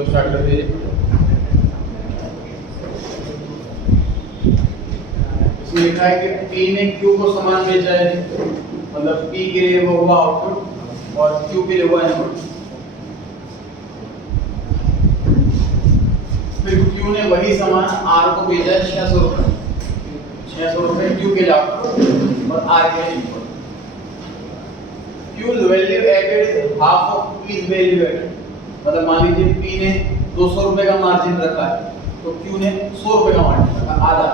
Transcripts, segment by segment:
स्टार्ट कर दीजिए। इसमें लिखा है कि P ने Q को सामान भेजा है, मतलब P के लिए वो हुआ आउटपुट और Q के लिए हुआ इनपुट। फिर Q ने वही सामान R को भेजा है 600 रुपए, 600 रुपए Q के लिए आउटपुट और R के लिए input. Q's value added is half of P's value added, मतलब मान लीजिए P ने 200 रुपए का मार्जिन रखा है तो Q ने 100 रुपए का मार्जिन रखा, आधा।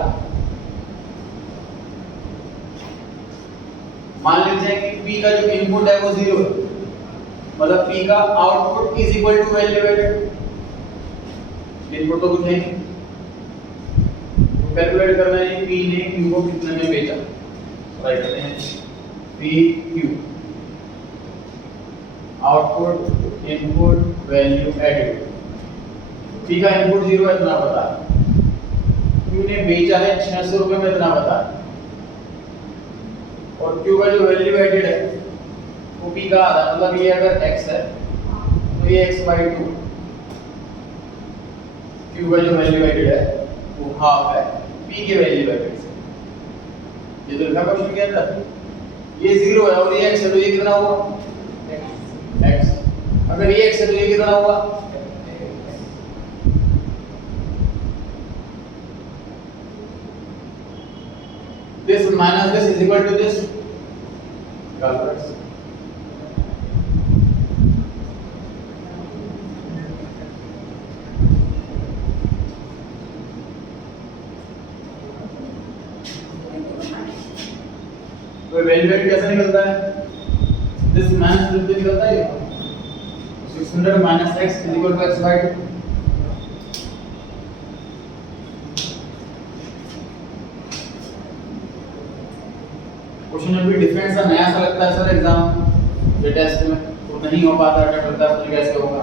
मान लीजिए कि P का जो इनपुट है वो 0 है, मतलब P का output is equal to value added. Input तो कुछ है नहीं, तो कैलकुलेट करना है P ने Q को कितने में भेजा। राइट करते हैं P Q output input value added. P का इनपुट 0 है इतना पता है, Q ने बेचा है 600 रुपए में इतना पता है, और Q का जो वैल्यू एडेड है वो P का आधा, मतलब ये अगर x है तो ये x/2, Q का जो वैल्यू एडेड है वो हाफ है P के वैल्यू एडेड से। ये तो लिखा क्वेश्चन के अंदर, ये 0 है और ये x है तो ये कितना हुआ x। अगर ये x है तो ये कितना हुआ, this minus this is equal to this, calculate। तो वैल्यू एड कैसे निकलता है, this minus this भी निकलता है, 600 minus x is equal to x/2। Question जब भी डिफरेंस सा नया सा लगता है सर एग्जाम के टेस्ट में तो नहीं हो पाता, क्या करता है कैसे होगा।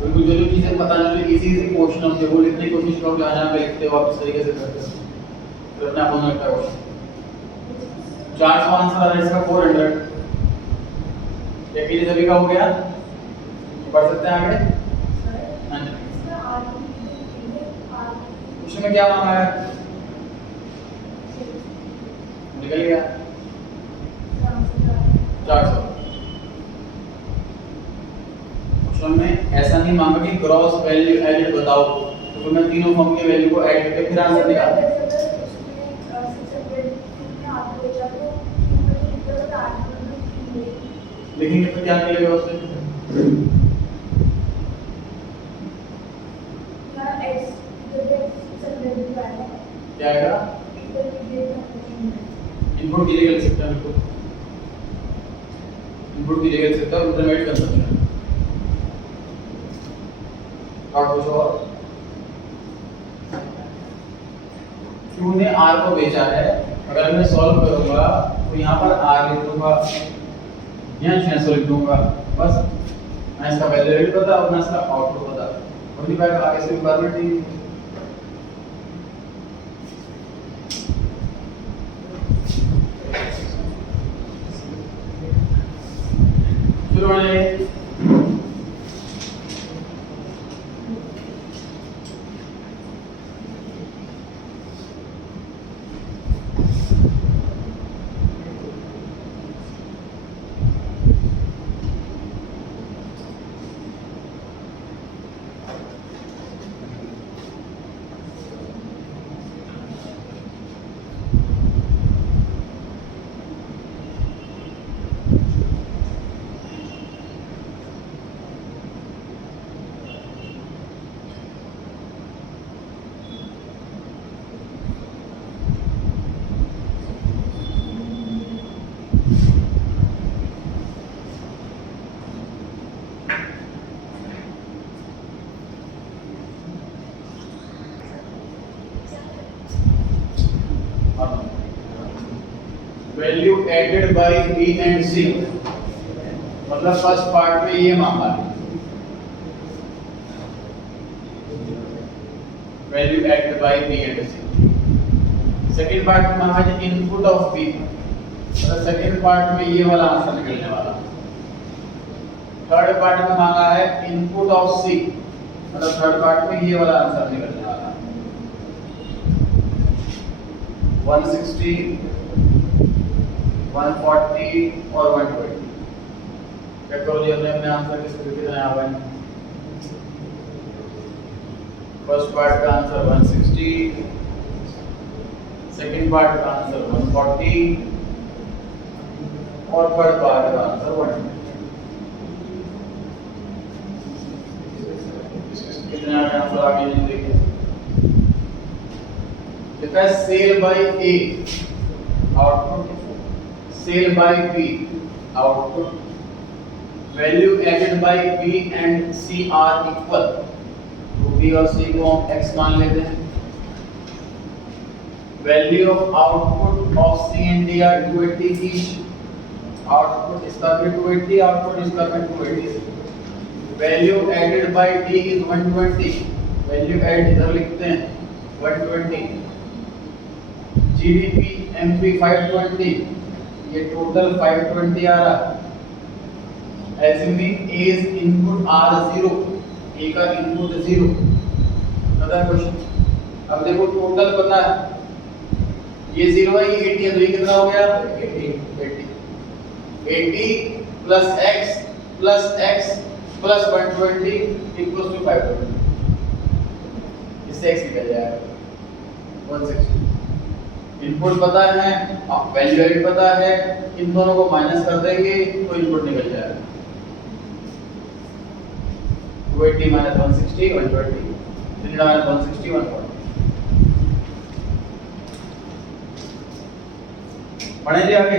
बिल्कुल जो चीजें पता नहीं, जो इजी क्वेश्चन होते हैं वो लिखने की कोशिश करो, जहां जहां पे लिखते हो आप इस तरीके से करते हो तो अपने आप होने लगता है क्वेश्चन। 400 आंसर आ रहा है इसका 400। देखिए सभी का हो गया, पढ़ सकते हैं आगे। हां जी, क्वेश्चन में क्या मांगा है, निकल गया 400। क्वेश्चन में ऐसा नहीं मांगा कि ग्रॉस वैल्यू एडेड बताओ, तो मैं तीनों फॉर्म की वैल्यू को ऐड करके फिर आंसर निकाल। लिखेंगे तो क्या मिलेगा उससे, क्या आएगा, इनपुट की जगह लिख सकते हैं, इनपुट की जगह लिख सकते हैं इंटरमीडिएट कंजम्पशन। और कुछ और, Q ने R को बेचा है, अगर मैं सॉल्व करूंगा तो यहाँ पर R लिख दूंगा, यहाँ 600 लिख दूंगा, बस मैं इसका वैल्यू एड पता और मैं इसका आउटपुट पता, और नहीं पाएगा आगे से रिक्वायरमेंट नहीं। शुरू में बाय बी एंड सी, मतलब फर्स्ट पार्ट में ये मांगा है value added by B and C. Second part में मांगा है इनपुट ऑफ बी, मतलब सेकंड पार्ट में ये वाला आंसर निकलने वाला। थर्ड पार्ट में मांगा है इनपुट ऑफ सी, मतलब थर्ड पार्ट में ये वाला आंसर निकलने वाला। 160, 140 और 120। चेक करो जी हमने अपने आंसर कितने आ गए। फर्स्ट पार्ट का आंसर 160, सेकंड पार्ट का आंसर 140 और थर्ड पार्ट का आंसर 120। कितने आंसर आ गए देखिए। लिखा है sale by A output, sale by B output, value added by B and C are equal. तो बी और सी को हम x मान लेते हैं। Value of output of C and D are 280 each, output इसका भी 280, आउटपुट इसका भी 280। Value added by D is 120, value add इधर लिखते हैं 120। जीडीपी एमपी 520, ये टोटल 520 आ रहा। assuming a is input r 0, a का इनपुट 0। अगला क्वेश्चन, अब देखो टोटल पता है ये 0 है, ये 80 है, तो ये कितना हो गया 80 plus x plus 120 equals to 520। इससे x निकल जाएगा 160। इनपुट पता है, वैल्यू एड पता है, इन दोनों को माइनस कर देंगे तो इनपुट निकल जाएगा 280 minus 160 120, 3 minus 160 140। पढ़े जी आगे।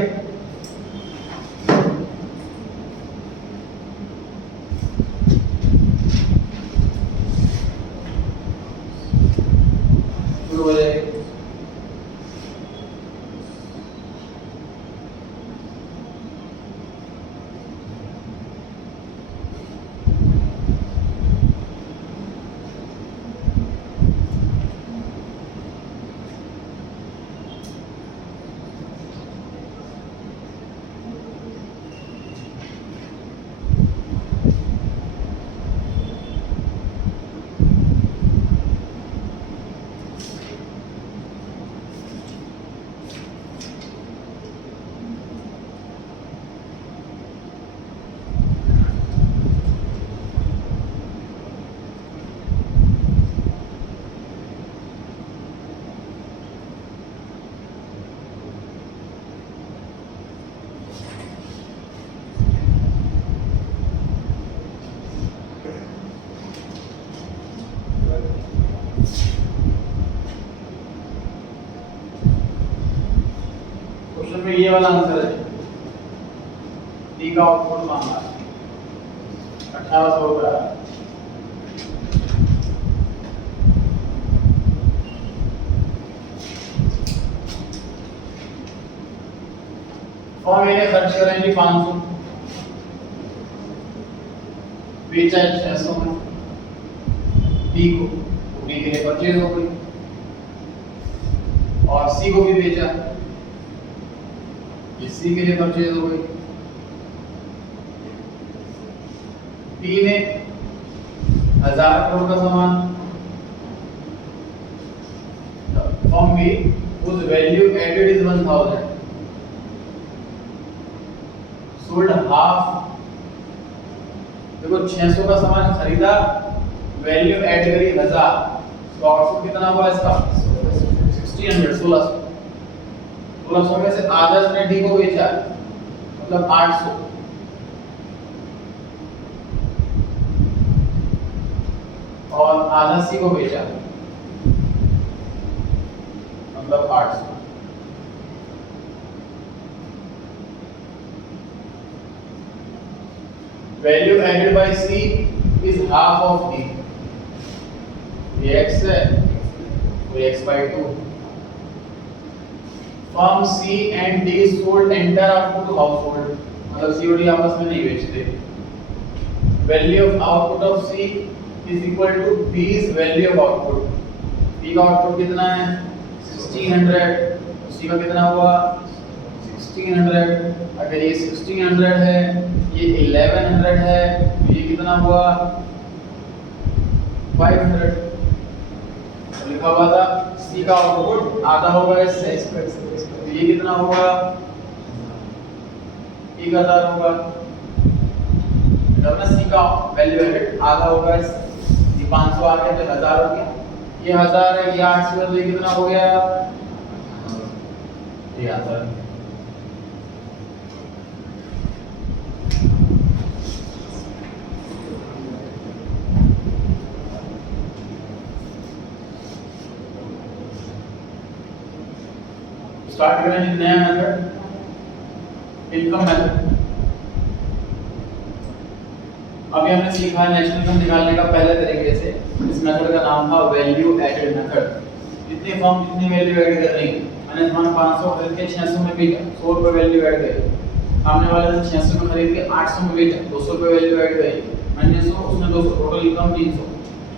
शुरू हो जाएगी। क्वेश्चन में ये वाला आंसर है, डी का आउटपुट मांगा 1800 का। फॉर्म मैंने खर्च करेंगे 500, बेचा 600 में डी को, तो डी के लिए परचेज हो गई, और सी को भी बेचा, सी के लिए परचेज हो गई। पी ने 1000 करोड़ का सामान, from B whose value added is 1000, sold half। देखो 600 का सामान खरीदा, वैल्यू ऐड करी 1000, तो आउटपुट कितना हुआ इसका 1600 1600 में से आधा उसने डी को बेचा, मतलब 800, और आधा सी को बेचा, मतलब 800। Value added by C is half of D, ये x है, तो x by 2। Firm C and D sold entire output to household, मतलब सी और डी आपस में नहीं बेचते। Value of output of C is equal to B's value of output. B का आउटपुट कितना है 1600, सी का कितना हुआ 1600। अगर ये 1600 है, ये 1100 है, तो ये कितना हुआ 500। लिखा हुआ था सी का आउटपुट आधा होगा इससे, तो ये कितना होगा 1000 होगा। जब ना सी का वैल्यू है आधा होगा इससे, ये 500 आ गया तो 1000 हो गया, ये 1000 है, ये 800 तो ये कितना हो गया ये आंसर। स्टार्ट करेंगे नया मेथड, इनकम मेथड। अभी हमने सीखा है नेशनल इनकम निकालने का पहले तरीके से। इस मेथड का नाम था वैल्यू एडेड मेथड। जितनी फर्म जितनी वैल्यू ऐड कर रही है, मैंने सामान 500 खरीद के 600 में बेचा, 100 रुपए वैल्यू ऐड गई। सामने वाले ने 600 में खरीद के 800 में बेचा, 200 रुपए वैल्यू ऐड गई। मैंने 100 उसने 200, टोटल इनकम 300।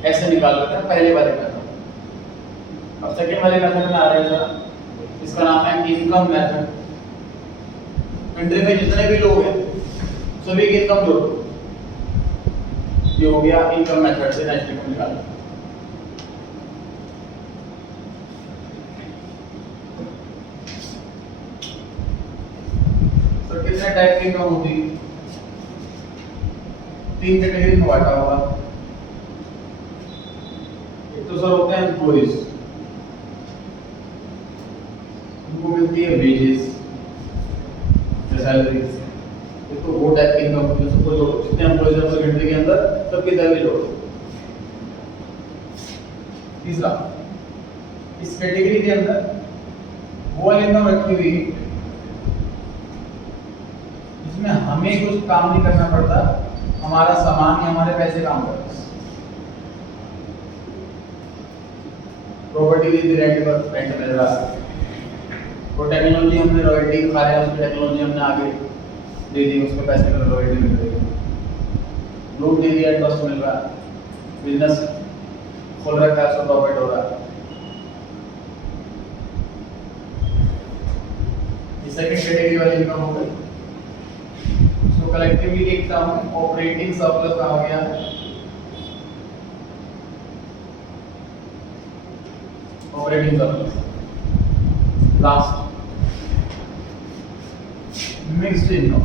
ऐसे निकाल लेते हैं पहले वाले मेथड। अब सेकंड वाले मेथड में आ रहे हैं, इसका नाम है इनकम मेथड। कंट्री में जितने भी लोग हैं सभी की इनकम जोड़ो, ये हो गया इनकम मेथड से नेशनल इनकम निकालना। तो कितने टाइप की इनकम होती है, 3 कैटेगरी में बांटा हुआ। एक तो सर होते हैं एम्प्लॉइज, उनको मिलती है वेजेस या सैलरीज। तो वो टाइप की इनकम होती है, सबको जोड़ो, जितने एम्प्लॉइज हैं उस कंट्री के अंदर सबकी सैलरी जोड़ो। तीसरा, इस कैटेगरी के अंदर वो वाली इनकम रखी हुई जिसमें हमें कुछ काम नहीं करना पड़ता, हमारा सामान या हमारे पैसे काम करते हैं। प्रॉपर्टी की रेंट पर रेंट मिल रहा है, वो टेक्नोलॉजी हमने रॉयल्टी खा रहे हैं, उसकी टेक्नोलॉजी हमने आगे दे दी, उसके पैसे में रॉयल्टी मिल रही है। लोन दे दिया, इंटरेस्ट मिल रहा है, बिजनेस खोल रखा है, उसका प्रॉफिट हो रहा है। ये सेकंड कैटेगरी वाली इनकम हो गई। इसको कलेक्टिवली लिखता हूं, ऑपरेटिंग सरप्लस कहा गया है। Operating surplus. Last mixed income,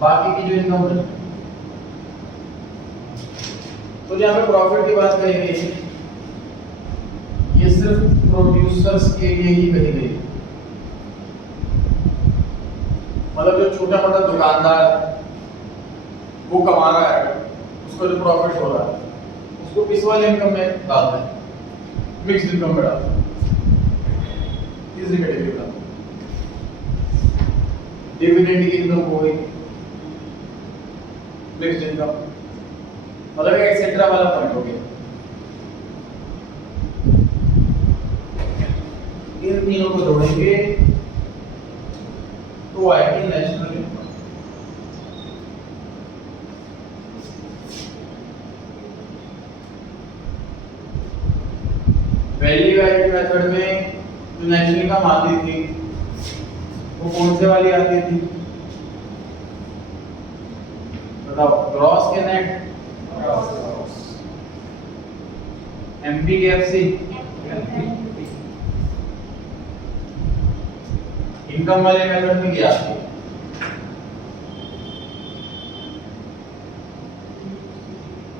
बाकी की जो इनकम है। तो जहां पे प्रॉफिट की बात कही गई है, ये सिर्फ प्रोड्यूसर्स के लिए ही कही गई है। मतलब जो छोटा मोटा दुकानदार वो कमा रहा है, उसको जो प्रॉफिट हो रहा है उसको किस वाले इनकम में डालते हैं, मिक्स्ड इनकम में डालते हैं। तीसरी कैटेगरी में डिविडेंड की इनकम हो गई, मिक्स्ड इनकम, मतलब एक्सेट्रा वाला पॉइंट हो गया। इन तीनों को जोड़ेंगे तो आएगी national income. Value added method में जो नेशनल इनकम आती थी वो कौन से वाली आती थी बताओ, ग्रॉस के नेट, एमपीकेएफसी, इनकम वाले मेथड में क्या आती है?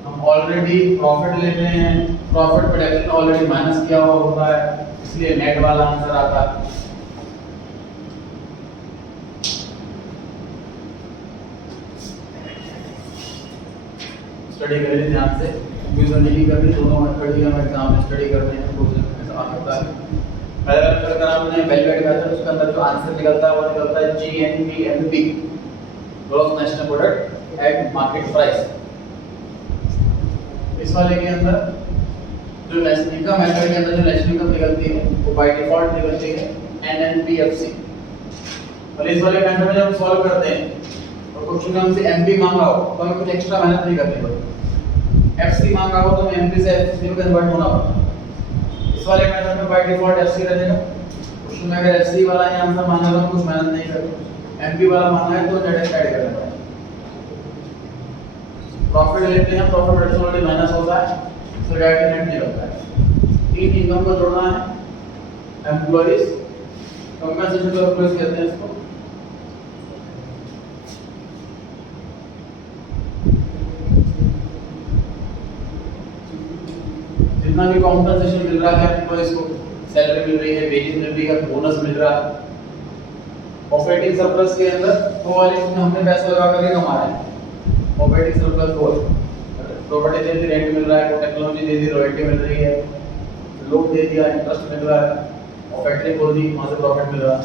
हम ऑलरेडी प्रॉफिट लेते हैं, प्रॉफिट प्रोडक्शन ऑलरेडी माइनस किया हुआ होता है, इसलिए नेट वाला आंसर आता है। स्टडी करें ध्यान से, कंफ्यूजन नहीं करनी, दोनों मेथड ही हम एग्जाम में स्टडी करते हैं, क्वेश्चन ऐसा आ सकता है। पहला मेथड का नाम है वैल्यू एडेड मेथड, उसके अंदर जो आंसर निकलता है वो निकलता है GNP, gross national product at market price. इस वाले के अंदर जो नेशनल इनकम मेथड के अंदर जो नेशनल इनकम निकलती है वो बाय डिफॉल्ट निकलती है एनएनपीएफसी। और इस वाले मेथड में जब हम सॉल्व करते हैं और क्वेश्चन में हमसे एमपी मांगा हो तो हमें कुछ एक्स्ट्रा मेहनत नहीं करनी पड़ती। एफसी मांगा हो तो हमें एमपी से एफसी में कन्वर्ट होना पड़ता। इस वाले मेथड में बाय डिफॉल्ट एफसी रहेगा। क्वेश्चन में अगर एफसी वाला ही आंसर मांगा तो कुछ मेहनत नहीं करनी, एमपी वाला मांगा है तो डायरेक्ट ऐड करना पड़ेगा। प्रॉफिट लेते हैं, प्रॉफिट रेशो माइनस होता है तो डायरेक्ट नेट निकलता है। तीन इनकम को जोड़ना है, एम्प्लॉइज कंपनसेशन टू एम्प्लॉइज कहते हैं इसको। जितना भी कॉम्पनसेशन मिल रहा है एम्प्लॉइज को, सैलरी मिल रही है, वेजेस मिल रही है, बोनस मिल रहा है, ऑपरेटिंग सरप्लस के अंदर तो वाले इसमें हमने पैसा लगा करके कमा रहे हैं। ऑपरेटिंग सरप्लस को प्रॉपर्टी दे दी, रेंट मिल रहा है, टेक्नोलॉजी दे दी, रॉयल्टी मिल रही है, लोन दे दिया, इंटरेस्ट मिल रहा है, और फैक्ट्री खोल दी, वहां से प्रॉफिट मिल रहा है।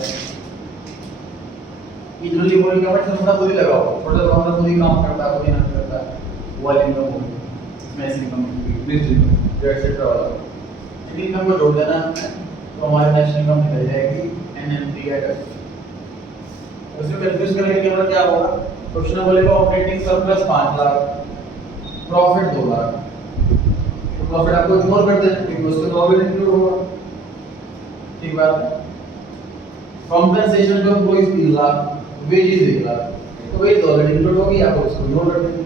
जनरली बोली का मतलब थोड़ा खुद ही लगाओ, छोटा तो हमारा खुद ही काम करता है, खुद ही नहीं करता है, वो वाली इनकम होगी, इसमें ऐसी इनकम होगी, एटसेट्रा वाला। इन इनकम को जोड़ देना तो हमारे नेशनल इनकम निकल जाएगी एनएनपीएफ। उसमें कंफ्यूज करने के बाद क्या होगा, क्वेश्चन में बोलेगा ऑपरेटिंग सरप्लस 5 लाख, प्रॉफिट 2 लाख, तो प्रॉफिट आपको इग्नोर कर देना क्योंकि उसके प्रॉफिट इंक्लूड होगा, ठीक बात है। Compensation to employees 3 lakh, wages 1 lakh, तो वेज ऑलरेडी इंक्लूड होगी, आप उसको इग्नोर कर देंगे।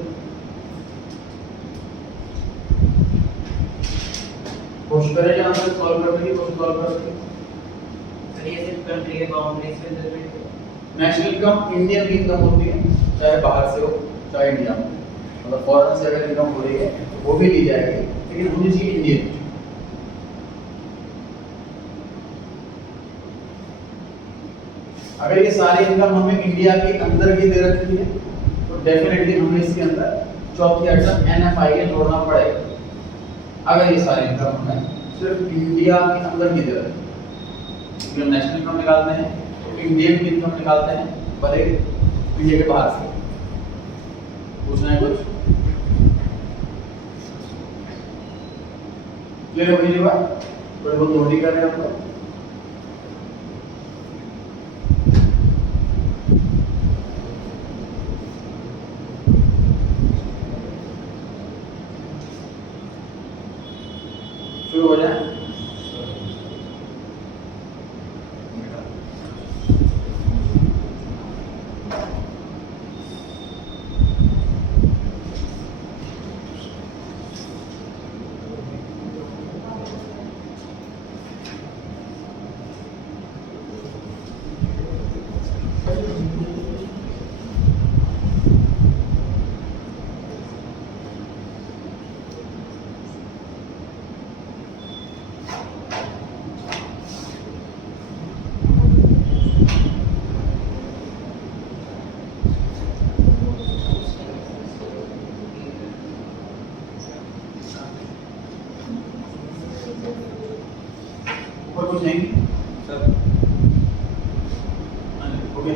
कोशिश करें आंसर सॉल्व करने की, कोशिश सॉल्व करके सर ये सिर्फ कंट्री के बाउंड्रीज के अंदर में नेशनल इनकम इंडियन की इनकम होती है, चाहे बाहर से हो चाहे इंडिया में, मतलब फॉरेन से अगर इनकम हो रही है तो वो भी ली जाएगी, लेकिन होनी चाहिए इंडियन। अगर ये सारी इनकम हमें इंडिया के अंदर की दे रखी है तो डेफिनेटली हमें इसके अंदर चौथी आइटम एनएफआई के जोड़ना पड़ेगा। अगर ये सारी इनकम हमें सिर्फ इंडिया के अंदर की दे रखी है, तो नेशनल इनकम निकालते हैं तो इंडियन की इनकम निकालते हैं, भले इंडिया के बाहर से। पूछना है कुछ? क्लियर हो गई बात? थोड़ी बहुत नोट कर रहे हैं आपको। शुरू हो जाए। और कुछ नहीं सर? ओके,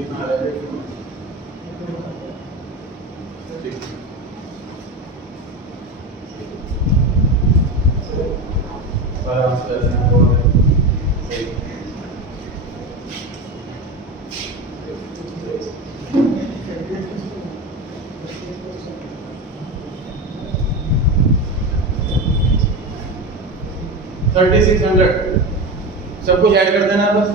इतना है ठीक। आराम से ऐसे हैं बोल रहे सही। $3600 सब कुछ ऐड कर देना बस।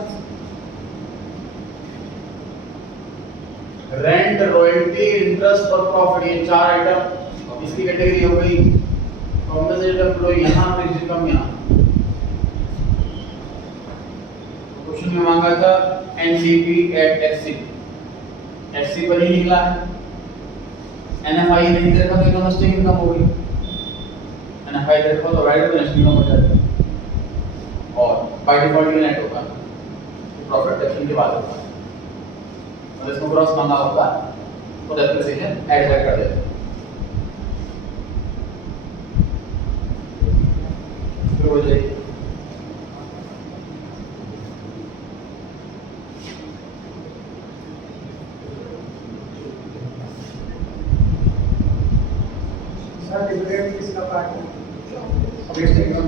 रेंट, रॉयल्टी, इंटरेस्ट और प्रॉफिट, ये 4 आइटम इसकी कैटेगरी हो गई। कॉम्पेंसेटेड एम्प्लॉय यहाँ, फिक्स्ड इनकम यहाँ। क्वेश्चन में मांगा था एनडीपी एट एफसी, एफसी पर ही निकला है। एनएफआई नहीं देखा तो डोमेस्टिक इनकम हो गई, एनएफआई देखो तो राइट नेशनल इनकम हो जाती है, और बाय डिफॉल्ट ये नेट होगा, प्रॉफिट टैक्स के बाद होगा। और इसको क्रॉस मांगा होगा और डेप्रिसिएशन ऐड बैक कर देते हैं। फिर हो जाएगी सर डिविडेंड किसका पार्ट है? Fixed income.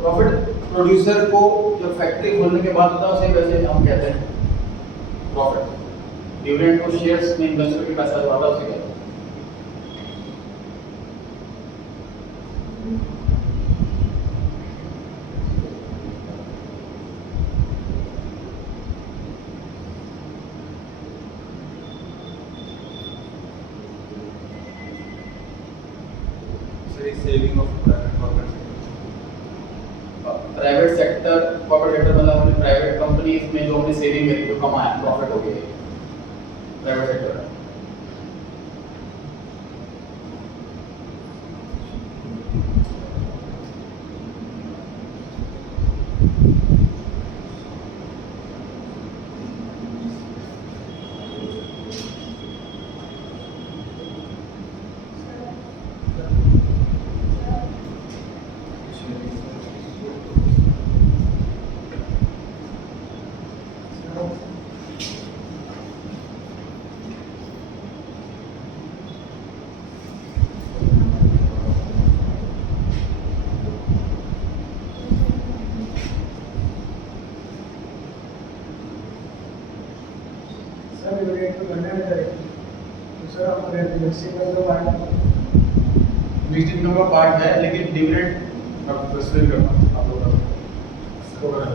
प्रॉफिट प्रोड्यूसर को जब फैक्ट्री खोलने के बाद होता है उसे वैसे हम कहते हैं प्रॉफिट। डिविडेंड को शेयर्स में इन्वेस्टर के पैसा जो आता है उसे कहते हैं। Saving of private sector corporate sector मतलब हमने प्राइवेट कंपनीज में जो हमने सेविंग करी जो कमाया प्रॉफिट हो गया प्राइवेट सेक्टर में। सर डिविडेंड तो करने में करेंगे तो सर हमारे मिक्सिंग का जो पार्ट है मिक्स्ड इनकम का पार्ट है लेकिन डिविडेंड मैं एक्सप्लेन करता हूं आप लोगों को इसको करना है।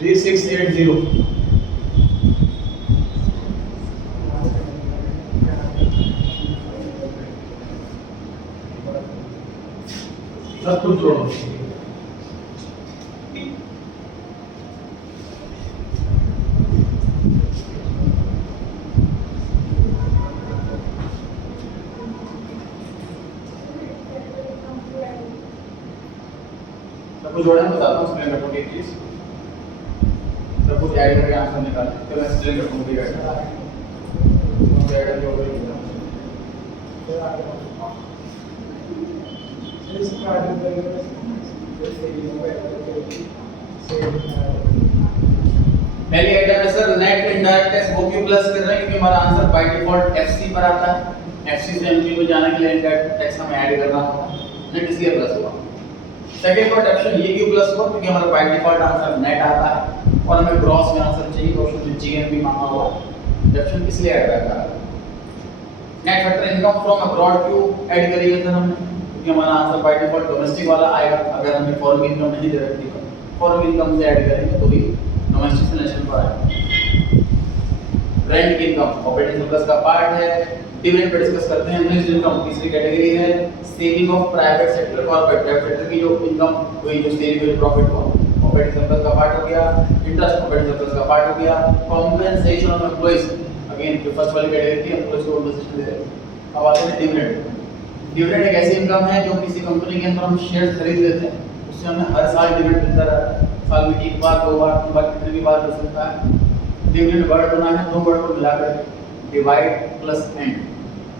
थ्री सिक्स एट जीरो सब कुछ जोड़ो। सब कुछ जोड़ा है बताता हूँ एक्सप्लेन करता हूँ एक चीज सब कुछ ऐड करके आंसर निकालें तो मैं एक्सप्लेन करता हूँ ऐड करके ओवर इसका पहली आइटम है सर नेट इनडायरेक्ट टैक्स वो क्यों प्लस कर रहे हैं क्योंकि हमारा आंसर बाय डिफॉल्ट एफसी पर आता है। एफसी से एमपी को जाने के लिए इनडायरेक्ट टैक्स हमें ऐड करना होगा नेट इसलिए प्लस हुआ। सेकंड पार्ट ऑप्शन ये क्यों प्लस हुआ क्योंकि हमारा बाय डिफॉल्ट आंसर नेट आता है और हमें ग्रॉस में आंसर चाहिए क्वेश्चन में जीएनपी मांगा हुआ ऑप्शन इसलिए ऐड कर रहा है। Net factor income from abroad क्यों ऐड करी है सर हमने क्योंकि हमारा आंसर बाय डिफॉल्ट डोमेस्टिक वाला आएगा अगर हमने फॉरेन इनकम नहीं दे रखी तो फॉरेन इनकम से ऐड करेंगे तो भी डोमेस्टिक से नेशनल पर आएगा। रेंट इनकम ऑपरेटिंग सरप्लस का पार्ट है। डिविडेंड पे डिस्कस करते हैं। मिक्स्ड इनकम तीसरी कैटेगरी है। Saving of private sector corporate private sector की जो इनकम हुई जो सेविंग हुई प्रॉफिट हुआ ऑपरेटिंग सरप्लस का पार्ट हो गया। इंटरेस्ट ऑपरेटिंग सरप्लस का पार्ट हो गया। कॉम्पेंसेशन ऑफ एम्प्लॉइज अगेन जो फर्स्ट वाली कैटेगरी थी एम्प्लॉइज को कॉम्पेंसेशन दे रहे हैं। अब आते हैं डिविडेंड। डिविडेंड एक ऐसी इनकम है जो किसी कंपनी के अंदर हम शेयर खरीद लेते हैं उससे हमें हर साल डिविडेंड मिलता रहता है। साल में एक बार दो बार तीन बार कितनी भी बार मिल सकता है। डिविडेंड वर्ड बना है दो वर्ड को मिलाकर डिवाइड प्लस एंड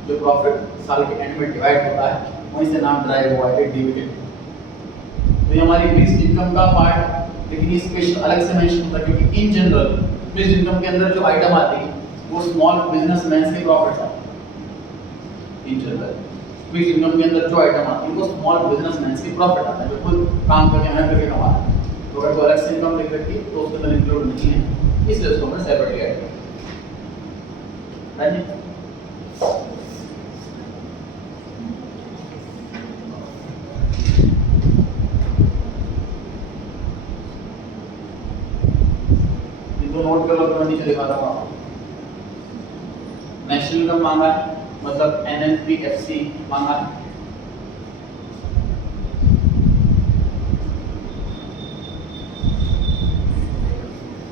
जो प्रॉफिट साल के एंड में डिवाइड होता है वहीं से नाम ड्राइव हुआ है डिविडेंड। तो ये हमारी फिक्स्ड इनकम का पार्ट लेकिन ये स्पेशल अलग से मेंशन होता है क्योंकि इन जनरल फिक्स्ड इनकम के अंदर जो आइटम आती है वो स्मॉल बिजनेसमैन के प्रॉफिट्स आते हैं। इन जनरल फिक्स्ड इनकम के अंदर जो आइटम आती है वो स्मॉल बिजनेसमैन के प्रॉफिट आता है जो खुद काम करके मेहनत करके कमा रहे हैं। तो अगर तो अलग से इनकम लिख रखी है तो उसके अंदर इंक्लूड नहीं है इसलिए उसको हमने सेपरेटली ऐड किया। तो नोट कर लो, तो मैं नीचे दिखा रहा हूँ आपको। नेशनल इनकम मांगा है, मतलब NNPFC मांगा है।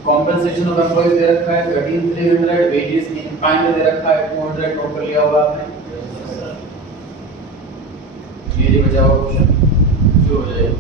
कॉम्पेंसेशन ऑफ एम्प्लॉइज दे रखा है 13,300, वेजेस इन काइंड दे रखा है 200, नोट कर लिया होगा आपने। ये बचा हुआ क्वेश्चन जो हो जाएगा।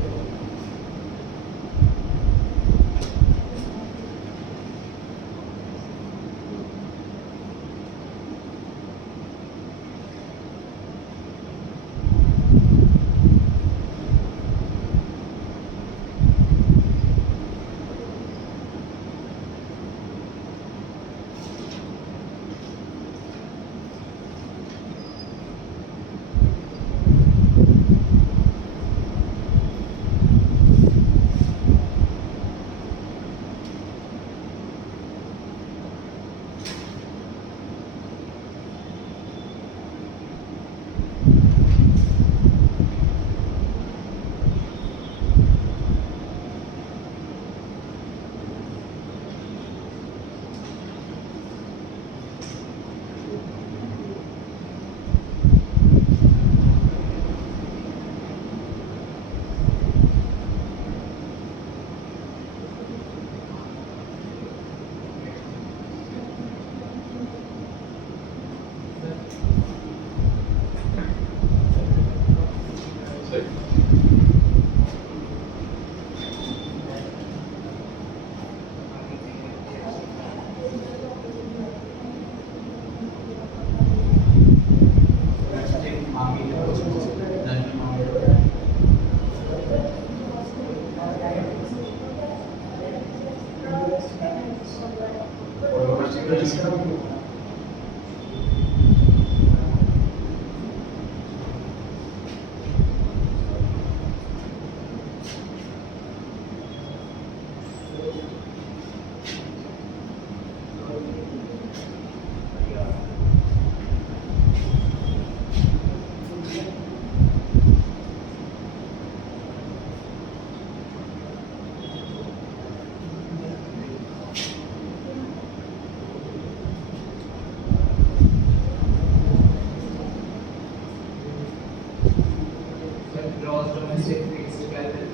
Gross domestic fixed capital.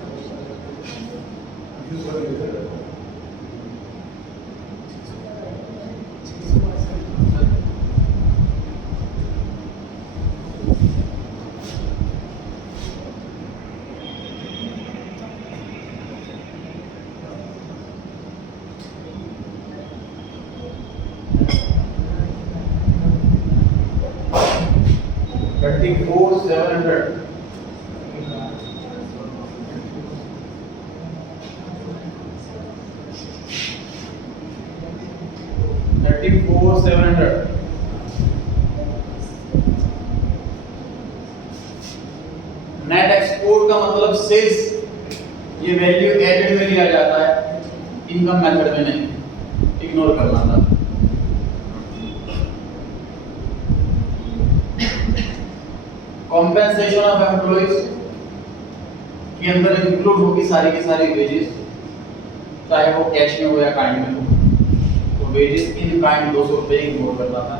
$34,700. $34,700. Net export का मतलब सेल्स, ये वैल्यू एडेड में लिया जाता है, इनकम मेथड में नहीं, इग्नोर करना था। कॉम्पेंसेशन ऑफ एम्प्लॉइज के अंदर इंक्लूड होगी सारी की सारी वेजेस, चाहे वो कैश में हो या काइंड में हो। तो वेजेस इन काइंड 200 रुपये इग्नोर करना था।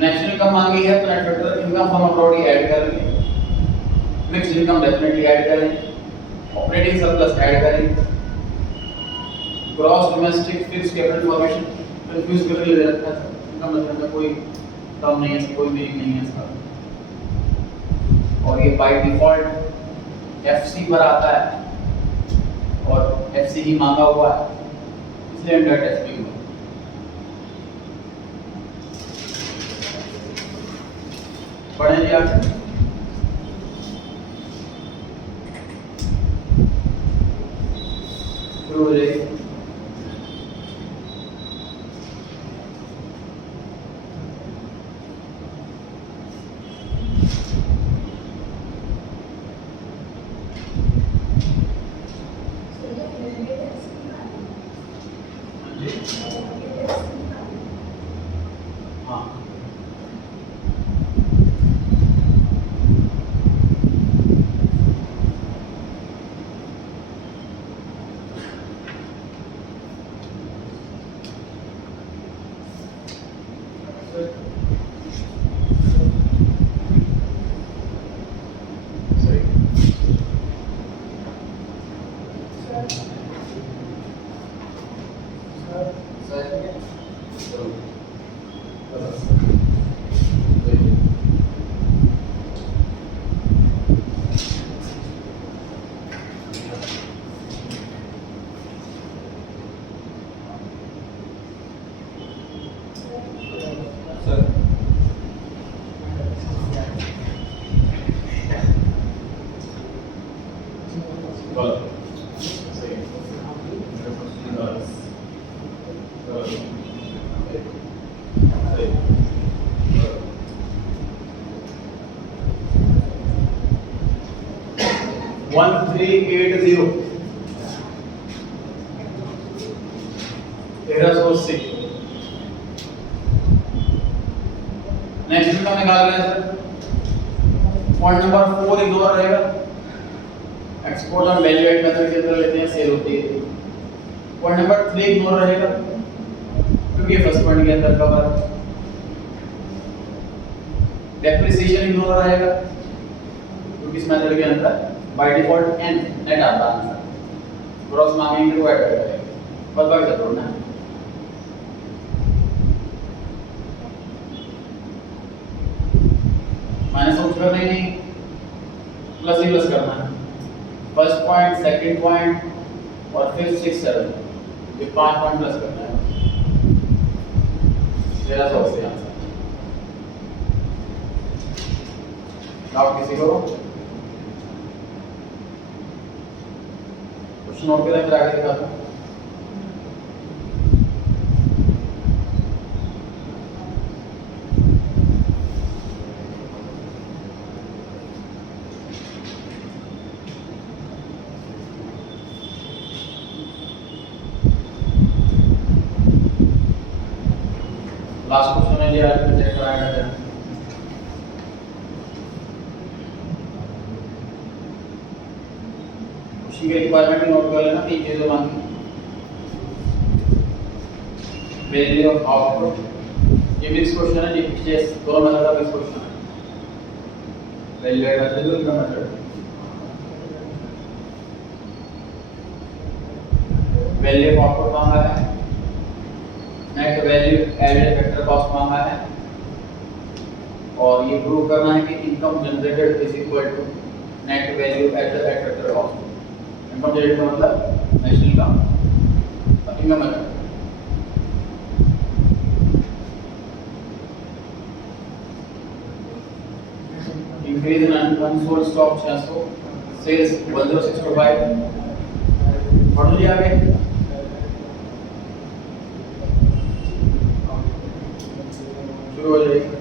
नेशनल इनकम मांगी है तो net factor income from abroad ही ऐड करेंगे, मिक्स्ड इनकम डेफिनेटली ऐड करेंगे, ऑपरेटिंग सरप्लस ऐड करेंगे, gross domestic fixed capital formation confuse करने के लिए रखा था, इनका मतलब में कोई टर्म नहीं है, कोई मीनिंग नहीं है इसका। और ये बाय डिफॉल्ट एफसी पर आता है और एफसी ही मांगा हुआ है, इसलिए अंडर टेस्ट भी हुआ। पढ़े जी आगे। शुरू हो जाइए। हाँ 1380 1380। नेक्स्ट इनकम निकाल रहे हैं सर। पॉइंट नंबर 4 इग्नोर रहेगा। एक्सपोर्ट और वैल्यू एड मेथड के अंदर लेते हैं, सेल होती है। पॉइंट नंबर 3 इग्नोर रहेगा क्योंकि फर्स्ट पॉइंट के अंदर कवर है। डेप्रिसिएशन इग्नोर रहेगा क्योंकि इस मेथड के अंदर बाय डिफॉल्ट एन नेट आता है आंसर। ग्रॉस मार्जिन को ऐड करेंगे बस बाकी सब छोड़ना है। माइनस कुछ करना ही नहीं, प्लस ही प्लस करना है। फर्स्ट पॉइंट, सेकंड पॉइंट और फिर 6 7 ये 5 पॉइंट प्लस करना है। 1380 आंसर। डाउट किसी को? क्वेश्चन नोट करें फिर आगे दिखाता हूं। लास्ट क्वेश्चन है जी, आज का चेक कराया गया है। क्वेश्चन के रिक्वायरमेंट नोट कर लेना, 3 चीजें मांगी। वैल्यू ऑफ आउटपुट, ये मिक्स क्वेश्चन है जी, पिछले दोनों मेथड का मिक्स क्वेश्चन है। वैल्यू एड मेथड और income method. Value of output मांगा है, net value added factor cost मांगा है, और ये प्रूव करना है कि income generated is equal to net value added factor cost. Income generated का मतलब national income method. Increase in unsold stock 600, sales 10625। पढ़ लिया आगे। शुरू हो जाएगी।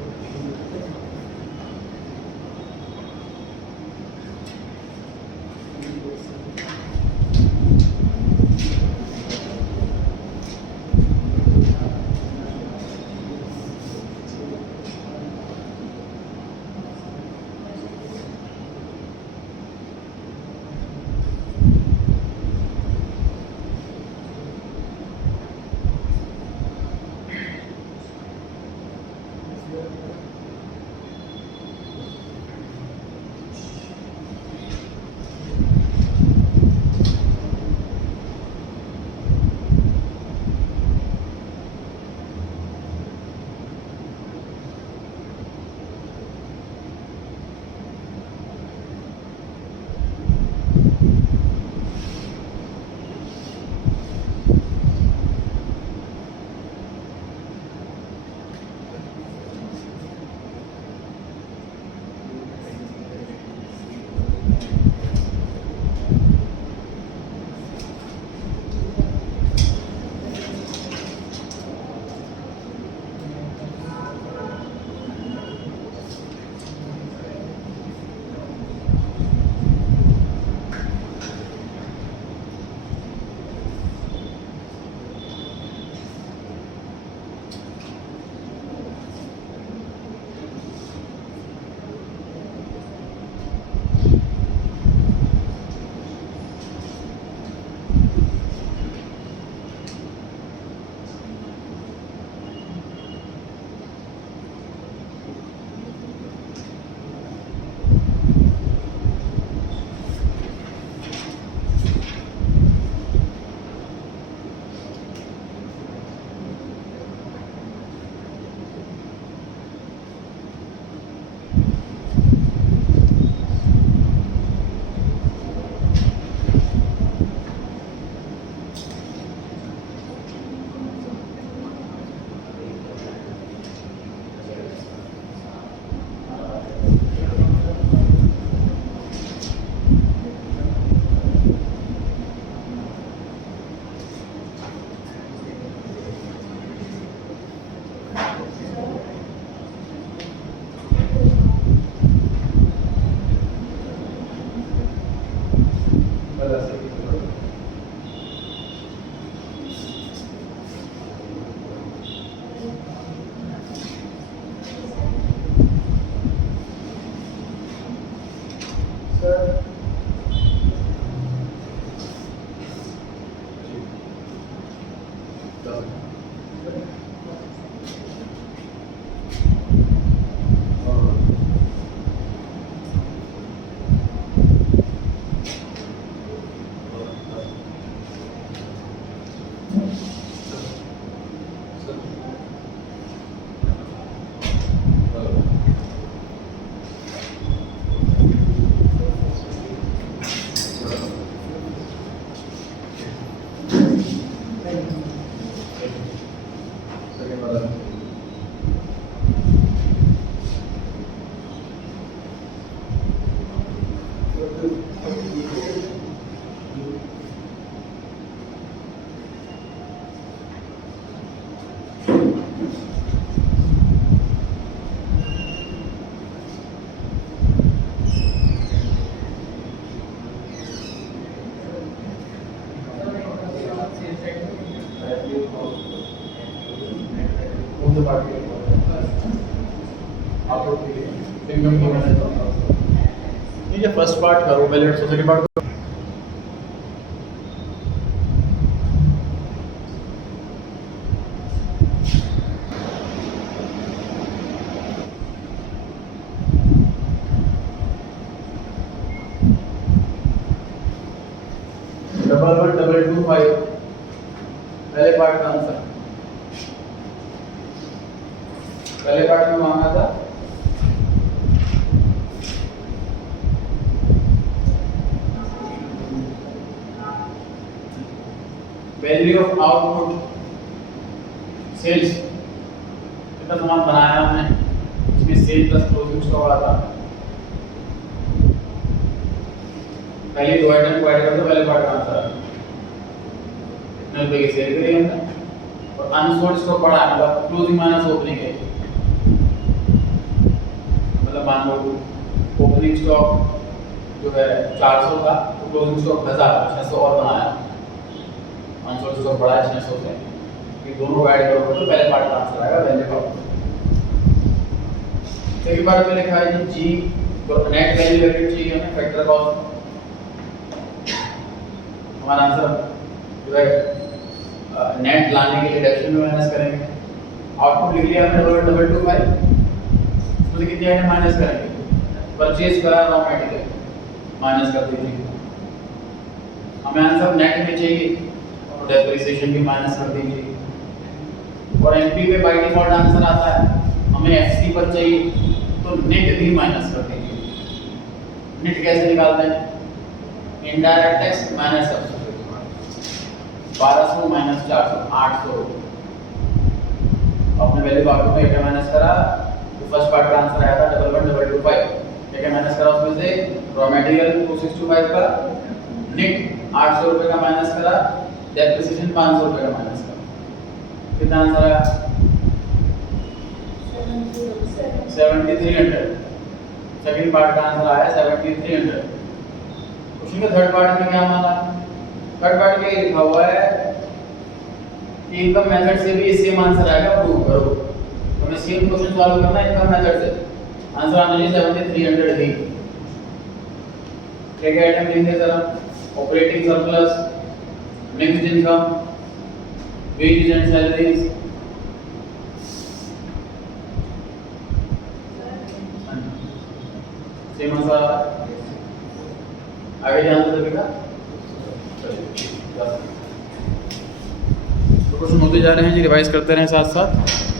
ठीक है, फर्स्ट पार्ट करो पहले, सेकंड पार्ट करो। डबल 1225 पहले पार्ट का आंसर, पहले पार्ट में मांगा था वैल्यू ऑफ आउटपुट सेल्स, कितना सामान बनाया हमने, इसमें सेल प्लस क्लोजिंग स्टॉक आता है। पहले दो आइटम को ऐड कर दो, पहले पार्ट का आंसर इतने रुपए की सेल करी हमने, और अनसोल्ड स्टॉक पड़ा है, मतलब क्लोजिंग माइनस ओपनिंग है, मतलब मान लो ओपनिंग स्टॉक जो है 400 था, तो क्लोजिंग स्टॉक 600 और बनाया, अनसोल्ड स्टॉक बढ़ा है 600 से, ये दोनों को ऐड करोगे तो पहले पार्ट का आंसर आएगा वैल्यू ऑफ। सेकंड पार्ट में लिखा है जी नेट वैल्यू एडेड चाहिए हमें फैक्टर कॉस्ट, हमारा आंसर जो है नेट लाने के लिए डिडक्शन में माइनस करेंगे। आउटपुट लिख लिया हमने 1225, उसमें कितने आइटम माइनस करेंगे, परचेज करा रॉ मटेरियल माइनस कर दीजिए, हमें आंसर नेट में चाहिए और डेप्रिसिएशन भी माइनस कर दीजिए, और एनपी पे बाय डिफॉल्ट आंसर आता है, हमें एफसी पर चाहिए तो नेट भी माइनस कर दीजिए। नेट कैसे निकालते हैं, इनडायरेक्ट टैक्स माइनस सब्सिडी, 1200 माइनस 400 800, आपने वैल्यू आउटपुट में क्या माइनस करा, तो फर्स्ट पार्ट का आंसर आया था 111225, क्या माइनस करा उसमें से रॉ मटेरियल 2625 का, नेट 800 रुपए का माइनस करा, डेप्रिसिएशन 500 रुपए का माइनस करा, कितना आंसर आया 7300। सेकंड पार्ट का आंसर आया 7300। क्वेश्चन के थर्ड पार्ट में क्या माना, थर्ड पार्ट में लिखा हुआ है कि इनकम मेथड से भी सेम आंसर आएगा, प्रूव करो। तो हमें सेम क्वेश्चन सॉल्व करना है इनकम मेथड से, आंसर आना चाहिए 7300 ही। क्या क्या आइटम लेंगे जरा, operating surplus, mixed income, wages and salaries, same answer आगे ध्यान से देखिएगा। तो क्वेश्चन होते जा रहे हैं जी, रिवाइज करते रहें साथ साथ।